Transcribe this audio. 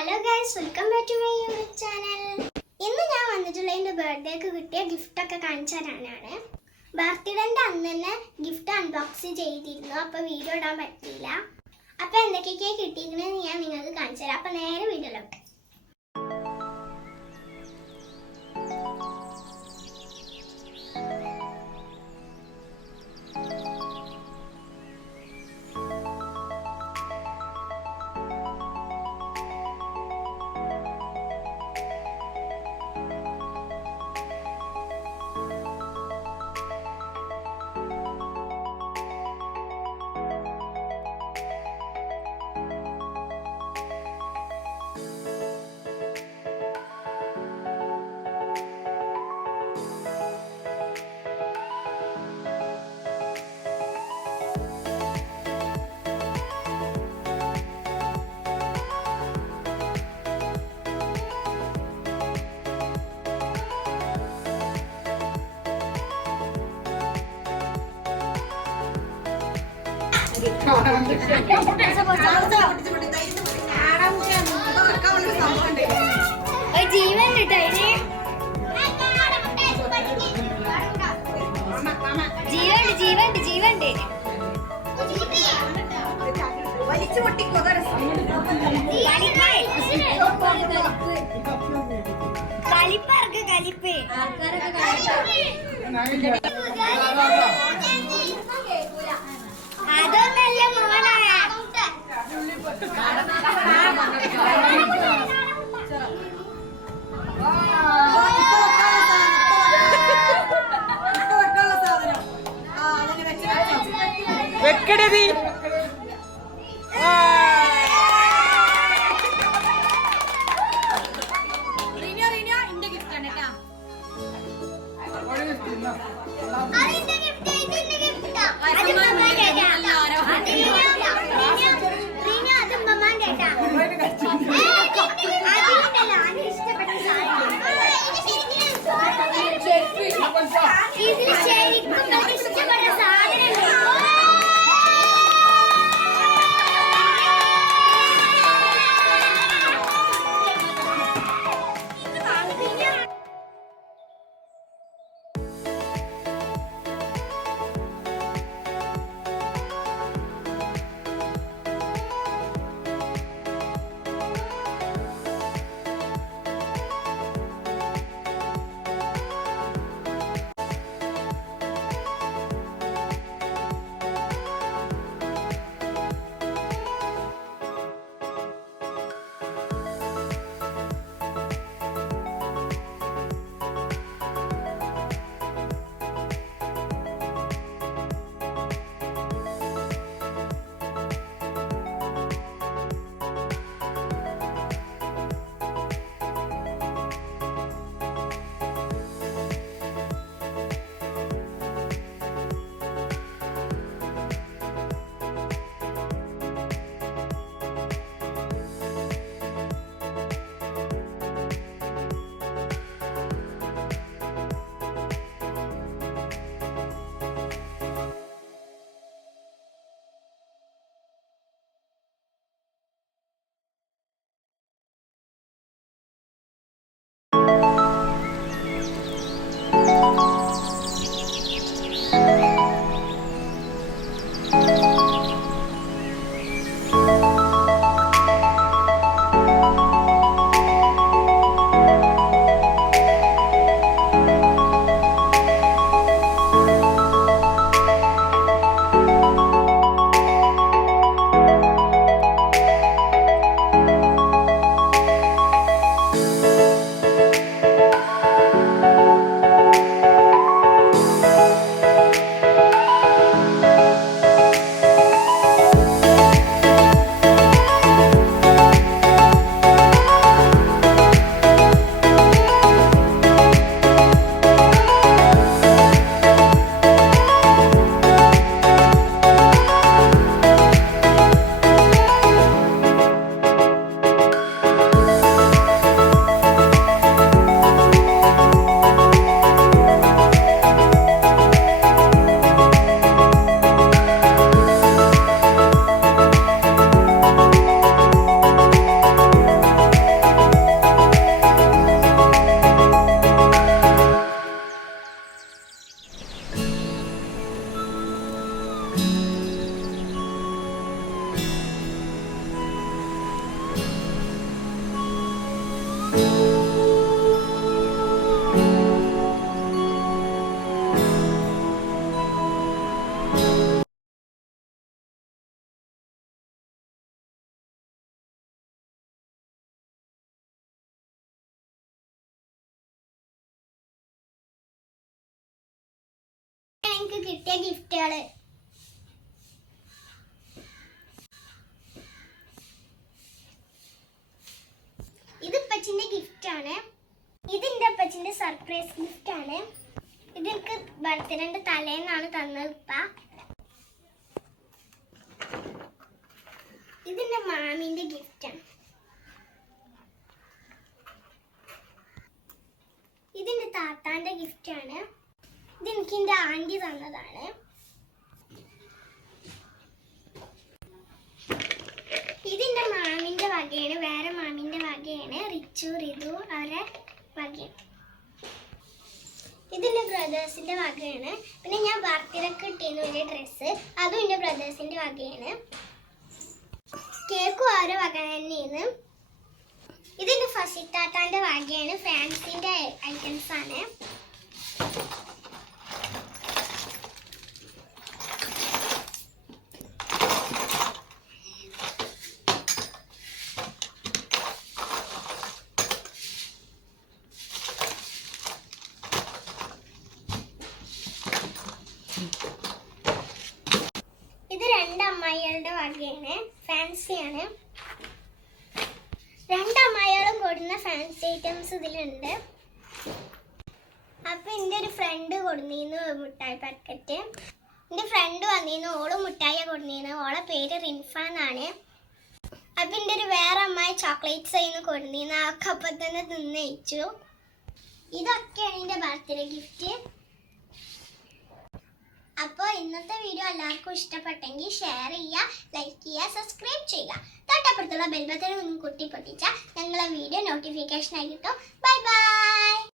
Hello guys, welcome back to my YouTube channel. ഇന്ന് ഞാൻ വന്നിട്ടുള്ള എൻ്റെ ബർത്ത്ഡേക്ക് കിട്ടിയ ഗിഫ്റ്റ് ഒക്കെ കാണിച്ചു തരാനാണ്. ബർത്ത്ഡേൻ്റെ അന്ന് തന്നെ ഗിഫ്റ്റ് അൺബോക്സ് ചെയ്തിരുന്നു, അപ്പോൾ വീഡിയോ ഇടാൻ പറ്റിയില്ല. അപ്പോൾ എന്തൊക്കെയൊക്കെ കിട്ടിയിരിക്കണമെന്ന് ഞാൻ നിങ്ങൾക്ക് കാണിച്ചു തരാം. അപ്പോൾ നേരെ വീഡിയോയിലോട്ട്. അതൊന്നല്ല മോനാ. വെക്കടതി എനിക്ക് കിട്ടിയ ഗിഫ്റ്റുകള്. ഇത് അപ്പച്ചിന്റെ ഗിഫ്റ്റ് ആണ്. ഇതിന്റെ അപ്പച്ചിന്റെ സർപ്രൈസ് ഗിഫ്റ്റ് ആണ്. ഇത് എനിക്ക് ബർത്ത്ഡേന്റെ തലേന്നാണ് തന്നത് ഉപ്പ. ഇതിന്റെ മാമിന്റെ ഗിഫ്റ്റ് ആണ്. ഇതിന്റെ താത്താന്റെ ഗിഫ്റ്റ് ആണ്. ഇതെനിക്ക് എന്റെ ആന്റി തന്നതാണ്. ഇതിന്റെ മാമിന്റെ വകയാണ്, വേറെ മാമിന്റെ വകയാണ്, റിച്ചു റിതു അവരെ വകയാണ്. ഇതിന്റെ ബ്രദേഴ്സിന്റെ വകയാണ്. പിന്നെ ഞാൻ ബർത്ത്ഡേക്ക് കിട്ടിയിരുന്നു ഒരു ഡ്രസ്സ്, അതും എന്റെ ബ്രദേഴ്സിന്റെ വകയാണ്. കേക്കും അവരെ വക തന്നെയാണ്. ഇതിന്റെ ഫസിത്താത്താന്റെ വകയാണ്, ഫാൻസിന്റെ ഐറ്റംസ് ആണ്. ഇത് രണ്ട് അമ്മായികളുടെ വകയാണ്, ഫാൻസിയാണ്. രണ്ട് അമ്മായികളും കൊടുക്കുന്ന ഫാൻസി ഐറ്റംസ് ഇതിലുണ്ട്. അപ്പൊ എന്റെ ഒരു ഫ്രണ്ട് കൊടുന്നിരുന്നു മുട്ടായി പാക്കറ്റ്. എന്റെ ഫ്രണ്ട് വന്നിരുന്നു, ഓള് മുട്ടായി കൊടുന്നിരുന്നു. ഓളെ പേര് റിൻഫ എന്നാണ്. അപ്പൊ എന്റെ ഒരു വേറെ അമ്മായി ചോക്ലേറ്റ്സ് ആയിരുന്നു കൊടുന്നിരുന്നു. അതൊക്കെ അപ്പൊ തന്നെ തിന്നയിച്ചു. ഇതൊക്കെയാണ് എന്റെ ബർത്ത്ഡേ ഗിഫ്റ്റ്. അപ്പോൾ ഇന്നത്തെ വീഡിയോ എല്ലാവർക്കും ഇഷ്ടപ്പെട്ടെങ്കിൽ ഷെയർ ചെയ്യുക, ലൈക്ക് ചെയ്യുക, സബ്സ്ക്രൈബ് ചെയ്യുക. തൊട്ടപ്പുറത്തുള്ള ബെൽ ബട്ടൺ ഒന്ന് കുട്ടി പൊട്ടിച്ചാൽ ഞങ്ങളെ വീഡിയോ നോട്ടിഫിക്കേഷൻ ആയി കിട്ടും. Bye bye.